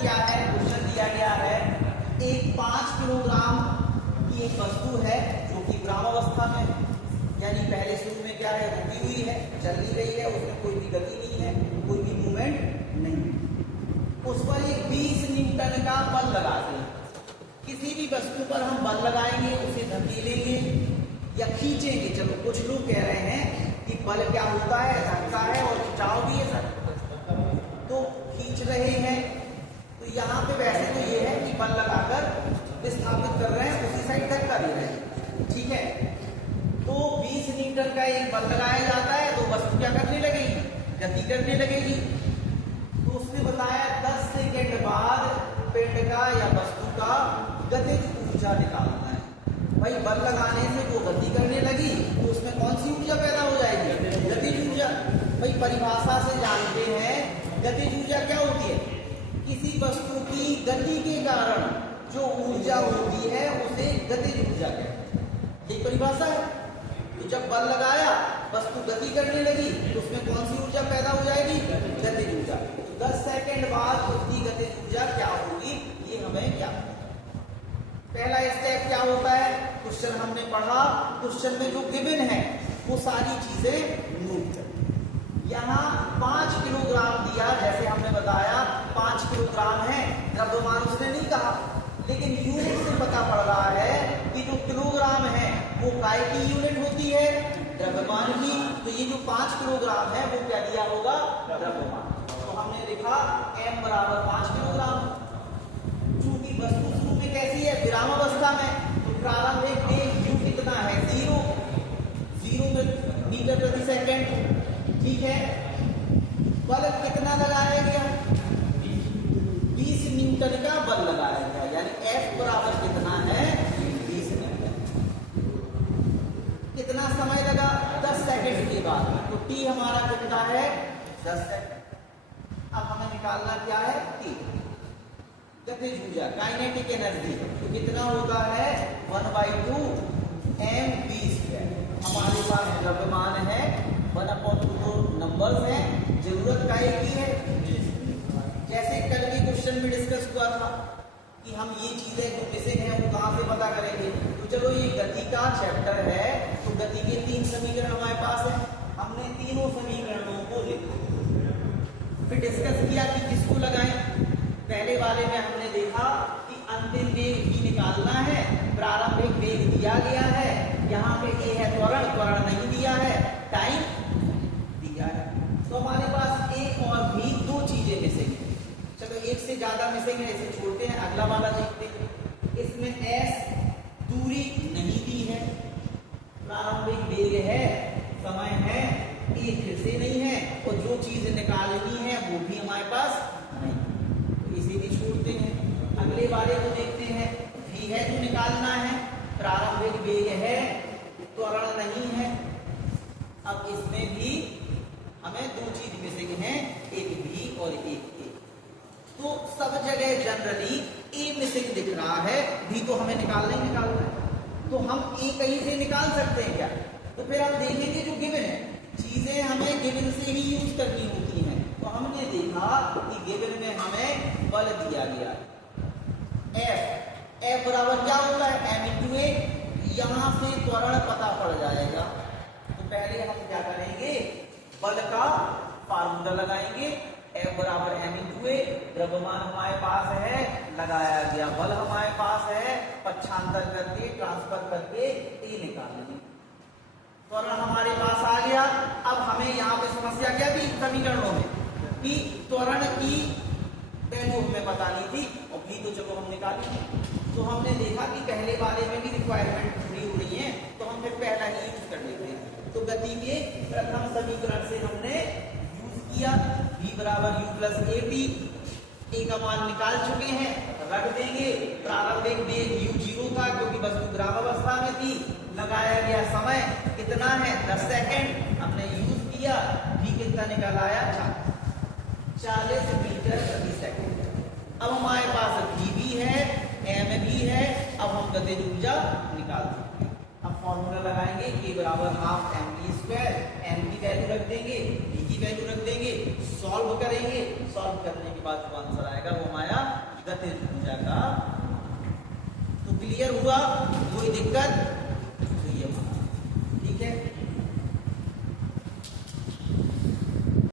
क्या है, क्वेश्चन दिया गया है एक 5 किलोग्राम की एक वस्तु है जो कि विरामावस्था में है, यानी पहले शुरू में क्या है, रुकी हुई है, चल नहीं रही है, उसमें कोई भी गति नहीं है, कोई भी मूवमेंट नहीं। उस पर एक 20 न्यूटन का बल लगाते हैं। किसी भी वस्तु पर हम बल लगाएंगे, उसे धकेलेंगे या खींचेंगे। चलो कुछ लोग कह रहे हैं कि बल क्या होता है, धक्का है और खिंचाव भी है सर, तो खींच रहे हैं। तो यहाँ पे वैसे तो ये है कि बल लगाकर विस्थापित कर रहे हैं, उसी साइड धक्का दे रहे हैं, ठीक है। तो 20 न्यूटन का एक बल लगाया जाता है तो वस्तु क्या करने लगेगी, गति करने लगेगी। तो उसने बताया 10 सेकेंड बाद पिंड का या वस्तु का गतिज ऊर्जा निकालना है। भाई बल लगाने से वो गति करने लगी तो उसमें कौन सी ऊर्जा पैदा हो जाएगी, गतिज ऊर्जा। भाई परिभाषा से जानते हैं गतिज ऊर्जा क्या होती है, किसी वस्तु की गति के कारण जो ऊर्जा होती है उसे गतिज ऊर्जा कहते हैं। एक परिभाषा है। तो जब बल लगाया, वस्तु गति करने लगी तो उसमें कौन सी ऊर्जा पैदा हो जाएगी, गतिज ऊर्जा। तो 10 सेकेंड बाद उसकी गतिज ऊर्जा क्या होगी, ये हमें क्या। पहला स्टेप क्या होता है, क्वेश्चन हमने पढ़ा, क्वेश्चन में जो गिवन है वो सारी चीजें नोट कर। यहाँ 5 किलोग्राम दिया, जैसे हमने बताया 5 किलोग्राम है, द्रव्यमान उसने नहीं कहा, लेकिन यूनिट से पता पड़ रहा है कि जो किलोग्राम है वो काय की यूनिट होती है, द्रव्यमान की। तो ये जो 5 किलोग्राम है वो क्या दिया होगा, द्रव्यमान। तो हमने लिखा m बराबर 5 किलोग्राम। चूंकि वस्तु शुरू में कैसी है, विरामावस्था में, तो प्रारंभिक वेग u कितना है, 0 मीटर प्रति सेकेंड, ठीक है। बल कितना लगाया गया, 20 न्यूटन का बल लगाया गया, यानी F बराबर कितना है, 20 न्यूटन। कितना समय लगा, 10 सेकेंड के बाद। तो T हमारा कितना है, 10 सेकेंड। अब हमें निकालना क्या है, T गतिज ऊर्जा, काइनेटिक एनर्जी। तो कितना होता है, 1/2 mv²। हमारे पास द्रव्यमान है 1/2, तो नंबर्स हैं, जरूरत काय की है। जैसे कल के क्वेश्चन में डिस्कस हुआ था कि हम ये चीजें जो मिसिंग है वो कहां से पता करेंगे। तो चलो ये गति का चैप्टर है, तो गति के 3 समीकरण हमारे पास है, हमने तीनों समीकरणों को लिखा, फिर डिस्कस किया कि किसको लगाएं। पहले वाले में हमने देखा कि अंतिम वेग भी निकालना है, प्रारंभिक वेग दिया गया है, यहाँ पे ए है त्वरण, त्वरण नहीं दिया है, टाइम दिया है। तो हमारे पास ए और भी 2 चीजें मिसिंग है। चलो एक से ज्यादा मिसिंग है, इसे छोड़ते हैं, अगला वाला देखते हैं। इसमें s दूरी नहीं दी है, प्रारंभिक वेग है, समय है, ए फिर से नहीं है, और जो चीज निकालनी है वो भी हमारे पास नहीं, तो इसे भी छोड़ते हैं। अगले वाले को देखते हैं, v है जो निकालना है, प्रारंभिक वेग है, त्वरण नहीं है। अब इसमें भी हमें 2 चीज मिसिंग है, एक v और एक a। तो सब जगह जनरली a मिसिंग दिख रहा है, v तो हमें निकालना ही निकालना है। तो हम a कहीं से निकाल सकते हैं क्या, तो फिर हम देखेंगे जो गिवन है, चीजें हमें गिवन से ही यूज करनी होती हैं। तो हमने देखा कि गिवन में हमें बल दिया गया F बराबर क्या होता है, m × a। यहां से त्वरण पता पड़ जाएगा। तो पहले हम क्या करेंगे, बल का फार्मूला लगाएंगे, F बराबर m × a। द्रव्यमान हमारे पास है, लगाया गया बल हमारे पास है, पक्षांतर करके ट्रांसफर करके a निकाल लेंगे, त्वरण हमारे पास आ गया। अब हमें यहाँ पे समस्या क्या थी समीकरणों में, कि त्वरण की वैल्यू हमें बतानी थी, और भी तो चलो हम निकाली। तो हमने देखा कि पहले वाले में भी रिक्वायरमेंट पूरी हो रही है, तो हम फिर पहला ही यूज कर लेते हैं। तो गति के प्रथम समीकरण से हमने यूज किया, v बराबर u + ab। a का मान निकाल चुके हैं, रख देंगे। प्रारंभिक वेग u0 था क्योंकि वस्तु विरामावस्था में थी, लगाया गया समय कितना है, 10 सेकेंड, हमने यूज किया। v कितना निकल आया, 40 मीटर प्रति सेकेंड। अब हमारे पास v भी है, m भी है। अब हम गतिज ऊर्जा निकाल सकते हैं। अब फॉर्मूला लगाएंगे, k बराबर ½ mv²। m की वैल्यू रख देंगे, v की वैल्यू रख देंगे, सॉल्व करेंगे। सॉल्व करने के बाद जो आंसर आएगा वो हमारा क्लियर हुआ? कोई दिक्कत?